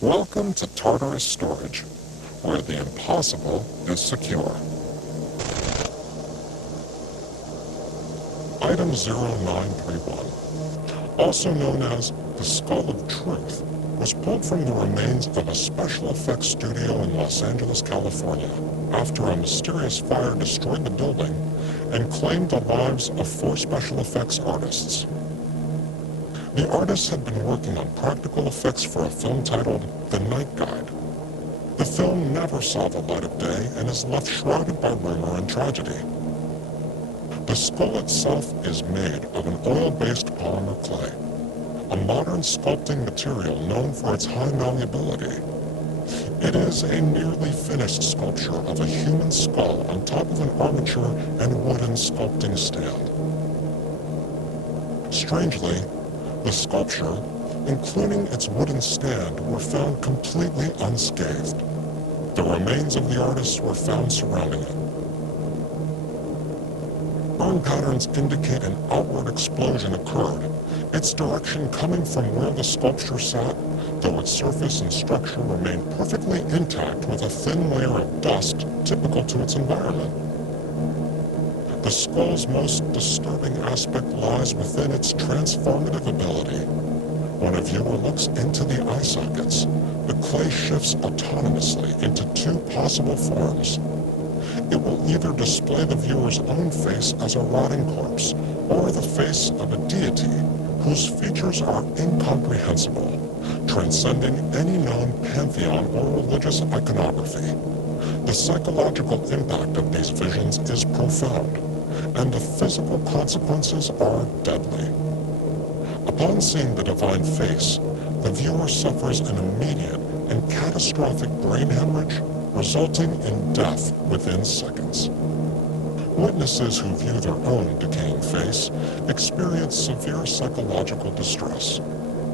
Welcome to Tartarus Storage, where the impossible is secure. Item 0931, also known as the Skull of Truth, was pulled from the remains of a special effects studio in Los Angeles, California, after a mysterious fire destroyed the building and claimed the lives of 4 special effects artists. The artists had been working on practical effects for a film titled The Night Guide. The film never saw the light of day and is left shrouded by rumor and tragedy. The skull itself is made of an oil-based polymer clay, a modern sculpting material known for its high malleability. It is a nearly finished sculpture of a human skull on top of an armature and wooden sculpting stand. Strangely, the sculpture, including its wooden stand, were found completely unscathed. The remains of the artists were found surrounding it. Burn patterns indicate an outward explosion occurred, its direction coming from where the sculpture sat, though its surface and structure remained perfectly intact with a thin layer of dust typical to its environment. The skull's most disturbing aspect lies within its transformative ability. When a viewer looks into the eye sockets, the clay shifts autonomously into 2 possible forms. It will either display the viewer's own face as a rotting corpse, or the face of a deity whose features are incomprehensible, transcending any known pantheon or religious iconography. The psychological impact of these visions is profound, and the physical consequences are deadly. Upon seeing the divine face, the viewer suffers an immediate and catastrophic brain hemorrhage, resulting in death within seconds. Witnesses who view their own decaying face experience severe psychological distress.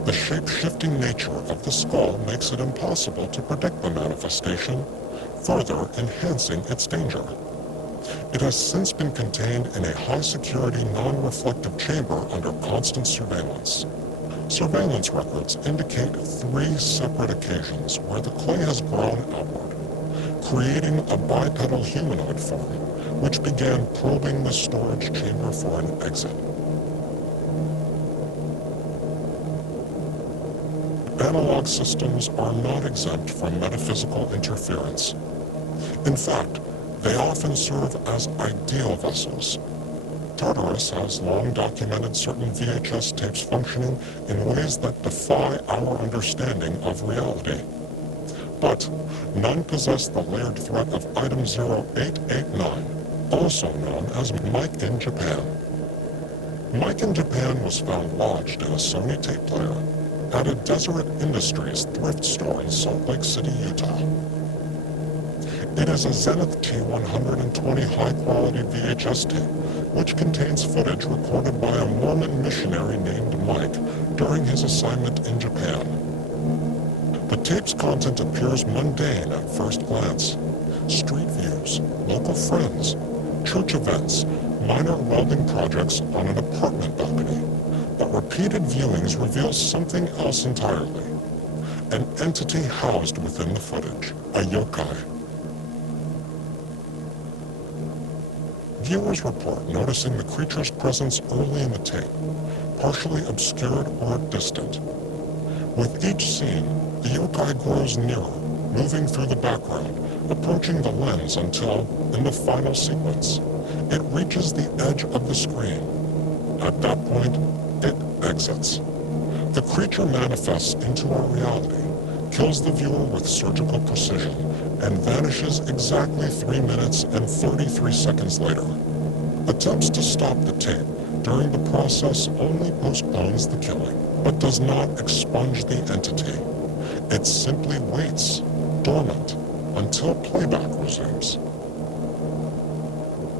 The shape-shifting nature of the skull makes it impossible to predict the manifestation, further enhancing its danger. It has since been contained in a high-security, non-reflective chamber under constant surveillance. Surveillance records indicate 3 separate occasions where the clay has grown outward, creating a bipedal humanoid form, which began probing the storage chamber for an exit. Analog systems are not exempt from metaphysical interference. In fact, they often serve as ideal vessels. Tartarus has long documented certain VHS tapes functioning in ways that defy our understanding of reality. But none possess the layered threat of Item 0889, also known as Mike in Japan. Mike in Japan was found lodged in a Sony tape player at a Deseret Industries thrift store in Salt Lake City, Utah. It is a Zenith T120 high-quality VHS tape, which contains footage recorded by a Mormon missionary named Mike during his assignment in Japan. The tape's content appears mundane at first glance. Street views, local friends, church events, minor welding projects on an apartment balcony. But repeated viewings reveal something else entirely. An entity housed within the footage, a yokai. Viewers report noticing the creature's presence early in the tape, partially obscured or distant. With each scene, the yokai grows nearer, moving through the background, approaching the lens until, in the final sequence, it reaches the edge of the screen. At that point, it exits. The creature manifests into our reality, kills the viewer with surgical precision, and vanishes exactly 3 minutes and 33 seconds later. Attempts to stop the tape during the process only postpones the killing, but does not expunge the entity. It simply waits, dormant, until playback resumes.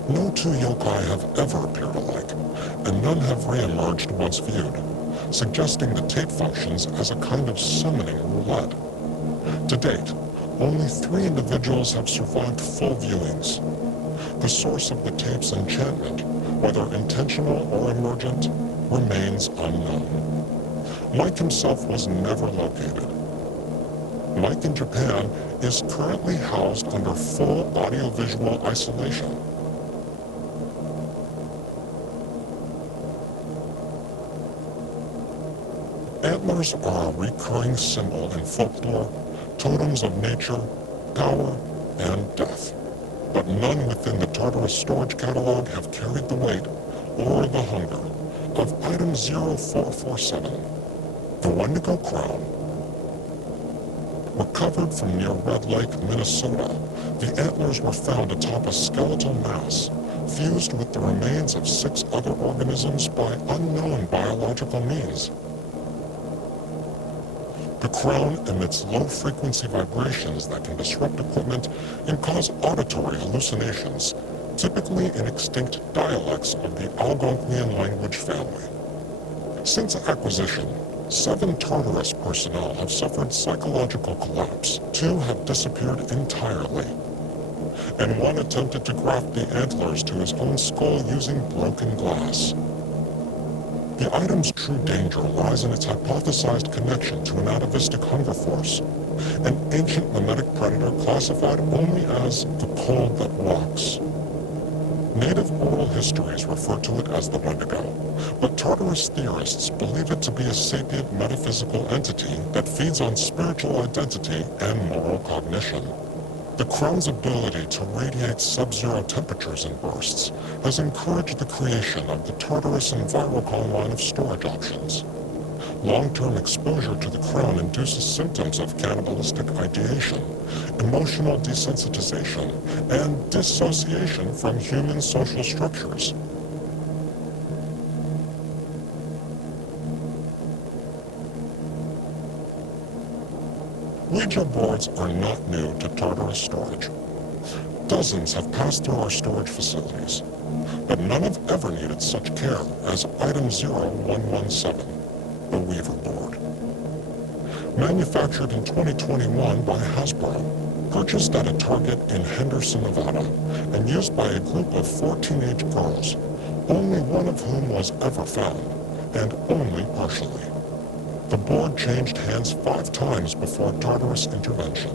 No 2 yokai have ever appeared alike, and none have re-emerged once viewed, suggesting the tape functions as a kind of summoning roulette. To date, only 3 individuals have survived full viewings. The source of the tape's enchantment, whether intentional or emergent, remains unknown. Mike himself was never located. Mike in Japan is currently housed under full audiovisual isolation. Antlers are a recurring symbol in folklore, totems of nature, power, and death. But none within the Tartarus Storage catalog have carried the weight or the hunger of item 0447, the Wendigo crown. Recovered from near Red Lake, Minnesota, the antlers were found atop a skeletal mass, fused with the remains of 6 other organisms by unknown biological means. The crown emits low-frequency vibrations that can disrupt equipment and cause auditory hallucinations, typically in extinct dialects of the Algonquian language family. Since acquisition, 7 Tartarus personnel have suffered psychological collapse, 2 have disappeared entirely, and 1 attempted to graft the antlers to his own skull using broken glass. The item's true danger lies in its hypothesized connection to an atavistic hunger force, an ancient mimetic predator classified only as the cold that walks. Native oral histories refer to it as the Wendigo, but Tartarus theorists believe it to be a sapient metaphysical entity that feeds on spiritual identity and moral cognition. The crown's ability to radiate sub-zero temperatures in bursts has encouraged the creation of the Tartarus Envirocon line of storage options. Long-term exposure to the crown induces symptoms of cannibalistic ideation, emotional desensitization, and dissociation from human social structures. Ouija boards are not new to Tartarus Storage. Dozens have passed through our storage facilities, but none have ever needed such care as item 0117, the Weaver board. Manufactured in 2021 by Hasbro, purchased at a Target in Henderson, Nevada, and used by a group of 4 teenage girls, only one of whom was ever found, and only partially. The board changed hands 5 times before Tartarus intervention,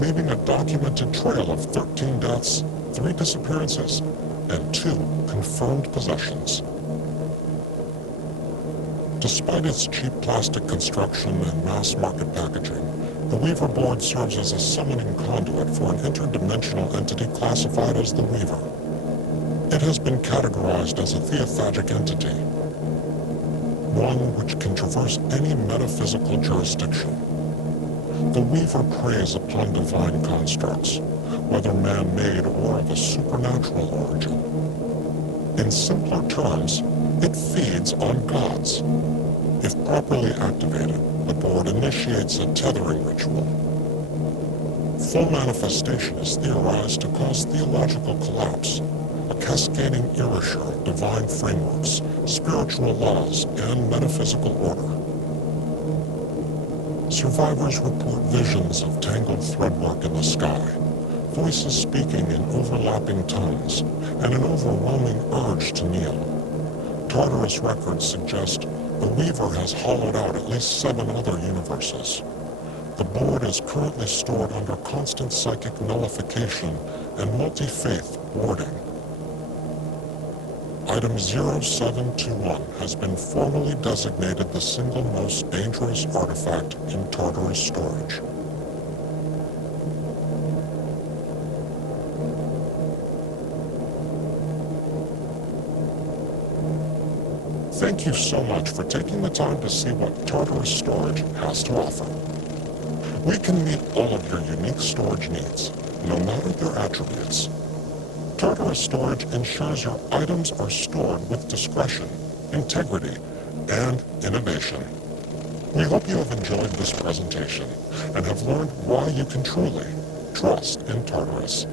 leaving a documented trail of 13 deaths, 3 disappearances, and 2 confirmed possessions. Despite its cheap plastic construction and mass-market packaging, the Weaver board serves as a summoning conduit for an interdimensional entity classified as the Weaver. It has been categorized as a theophagic entity, one which can traverse any metaphysical jurisdiction. The Weaver preys upon divine constructs, whether man-made or of a supernatural origin. In simpler terms, it feeds on gods. If properly activated, the board initiates a tethering ritual. Full manifestation is theorized to cause theological collapse, a cascading erasure of divine frameworks, spiritual laws, and metaphysical order. Survivors report visions of tangled threadwork in the sky, voices speaking in overlapping tongues, and an overwhelming urge to kneel. Tartarus records suggest the Weaver has hollowed out at least 7 other universes. The board is currently stored under constant psychic nullification and multi-faith warding. Item 0721 has been formally designated the single most dangerous artifact in Tartarus Storage. Thank you so much for taking the time to see what Tartarus Storage has to offer. We can meet all of your unique storage needs, no matter their attributes. Tartarus Storage ensures your items are stored with discretion, integrity, and innovation. We hope you have enjoyed this presentation and have learned why you can truly trust in Tartarus.